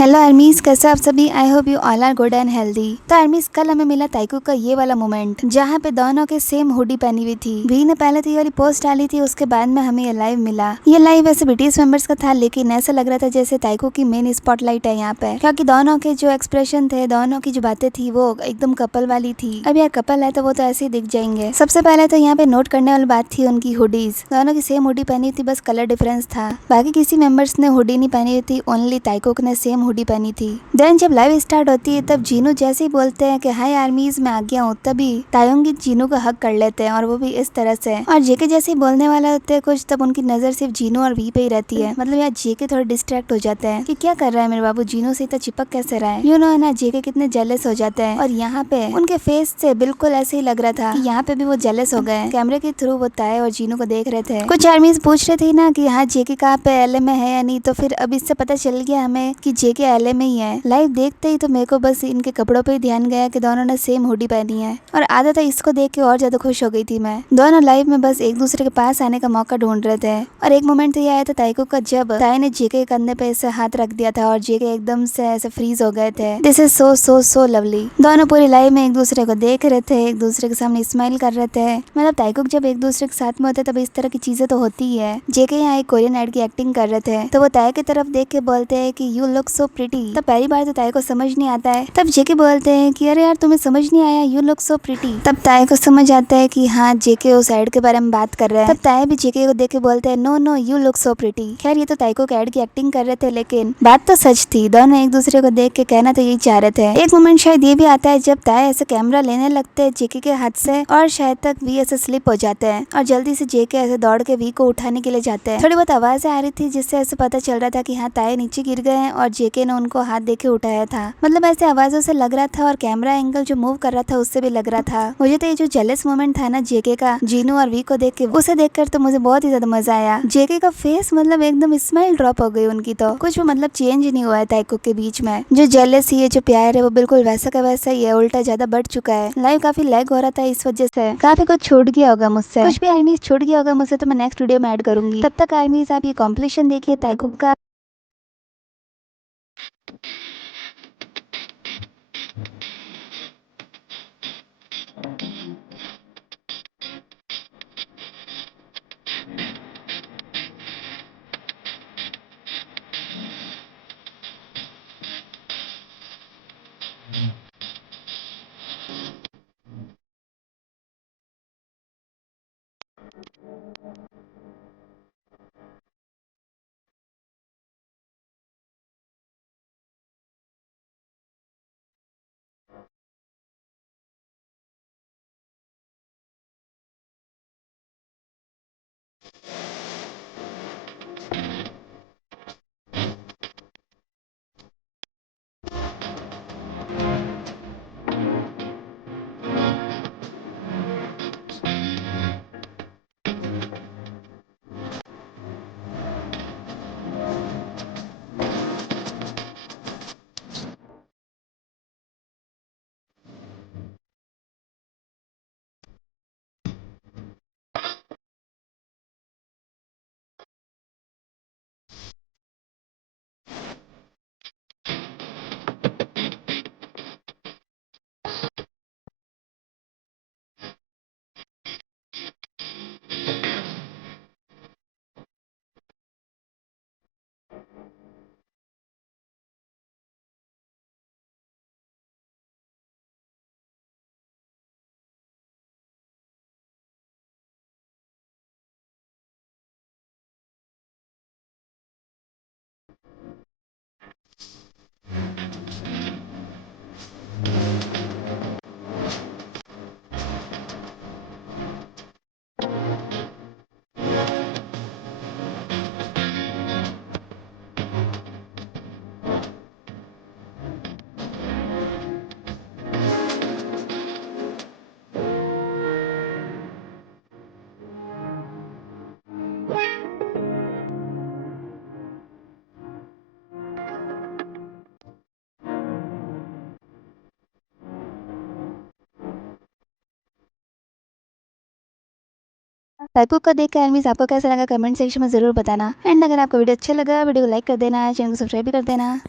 Hello आर्मीज, कैसे आप सभी। I hope you all are good and healthy. तो आर्मीज, कल हमें मिला ताइकू का ये वाला मोमेंट जहाँ पे दोनों के सेम हुडी पहनी हुई थी। वी ने पहले तो ये वाली पोस्ट डाली थी, उसके बाद में हमें ये लाइव मिला। ये लाइव वैसे बीटीएस मेंबर्स का था, लेकिन ऐसा लग रहा था जैसे ताइकू की मेन स्पॉटलाइट है यहाँ पे, क्योंकि दोनों के जो एक्सप्रेशन थे, दोनों की जो बातें थी वो एकदम कपल वाली थी। अब यार कपल है तो वो तो ऐसे ही दिख जाएंगे। सबसे पहले तो यहाँ पे नोट करने वाली बात थी उनकी हुडीज। दोनों की सेम हुडी पहनी थी, बस कलर डिफरेंस था। बाकी किसी मेंबर्स ने हुडी नहीं पहनी हुई थी, ओनली ताइकू ने सेम हुडी पहनी थी। देन जब लाइव स्टार्ट होती है तब जीनू जैसे ही बोलते हैं कि हाय आर्मीज मैं आ गया हूँ, तभी तायोंगी जीनू का हक कर लेते हैं, और वो भी इस तरह से। और जेके जैसे ही बोलने वाला होते हैं कुछ, तब उनकी नजर सिर्फ जीनू और वी पे ही रहती है। मतलब यार जेके थोड़े डिस्ट्रैक्ट हो जाते हैं कि क्या कर रहा है मेरे बाबू, जीनू से तो चिपक कैसे रहा है। यू नो ना, जेके कितने जेलस हो जाते हैं। और यहाँ पे उनके फेस से बिल्कुल ऐसे ही लग रहा था कि यहाँ पे भी वो जेलस हो गए। कैमरे के थ्रू वो ताय और जीनू को देख रहे थे। कुछ आर्मीज पूछ रहे थे ना कि हाँ जेके कहाँ पे एलए में है या नहीं, तो फिर अब इससे पता चल गया हमें कि जेके एलए में ही है। लाइव देखते ही तो मेरे को बस इनके कपड़ों पे ही ध्यान गया कि दोनों ने सेम हुडी पहनी है, और आधा तो इसको देख के और ज्यादा खुश हो गई थी मैं। दोनों लाइव में बस एक दूसरे के पास आने का मौका ढूंढ रहे थे। और एक मोमेंट तो ये आया था ताइको का, जब ताई ने जेके के कंधे पे ऐसे हाथ रख दिया था और जेके एकदम से ऐसे फ्रीज हो गए थे। This is so so so lovely. दोनों पूरी लाइव में एक दूसरे को देख रहे थे, एक दूसरे के सामने स्माइल कर रहे थे। मतलब ताइको जब एक दूसरे के साथ में होते तब इस तरह की चीजें तो होती ही है। जेके यहाँ एक कोरियन एड की एक्टिंग कर रहे थे, तो वो ताई की तरफ देख के बोलते हैं कि यू लुक सो प्रिटी। तब पहली बार तो ताई को समझ नहीं आता है। तब जेके बोलते हैं कि अरे यार तुम्हें समझ नहीं आया, यू लुक सो प्रिटी। तब ताई को समझ आता है कि हाँ जेके उस एड के बारे में बात कर रहे हैं। तब ताई भी जेके को देख के बोलते हैं no no you look so pretty. खैर ये तो ताइको के एड की एक्टिंग कर रहे थे, लेकिन बात तो सच थी। दोनों एक दूसरे को देख के कहना तो यही चाह रहे थे। एक मोमेंट शायद ये भी आता है जब ताई ऐसे कैमरा लेने लगते हैं जेके के हाथ से, और शायद तक वी ऐसे स्लिप हो जाते हैं और जल्दी से जेके ऐसे दौड़ के वी को उठाने के लिए जाते हैं। थोड़ी बहुत आवाजें आ रही थी जिससे ऐसे पता चल रहा था कि हाँ ताई नीचे गिर गए हैं और जेके ने उनको हाथ देके उठाया था। मतलब ऐसे आवाजों से लग रहा था, और कैमरा एंगल जो मूव कर रहा था उससे भी लग रहा था। मुझे तो ये जो जेलस मोमेंट था ना जेके का जीनू और वी को देख के, उसे देखकर तो मुझे बहुत ही ज्यादा मजा आया। जेके का फेस मतलब एकदम स्माइल ड्रॉप हो गई उनकी, तो कुछ भी मतलब चेंज नहीं हुआ है ताइको के बीच में। जो जेलस ही है, जो प्यार है, वो बिल्कुल वैसा का वैसा ही है, उल्टा ज्यादा बढ़ चुका है। लाइव काफी लैग हो रहा था, इस वजह से काफी कुछ छूट गया होगा मुझसे। कुछ भी आर्मीज छूट गया होगा मुझसे तो मैं नेक्स्ट वीडियो में ऐड करूंगी। तब तक आर्मीज आप ये कॉम्पिटिशन देखिए ताइको का। ताइको का देख के आर्मीज आपको कैसा लगा कमेंट सेक्शन में जरूर बताना। एंड अगर आपको वीडियो अच्छा लगा, वीडियो को लाइक कर देना, चैनल को सब्सक्राइब भी कर देना।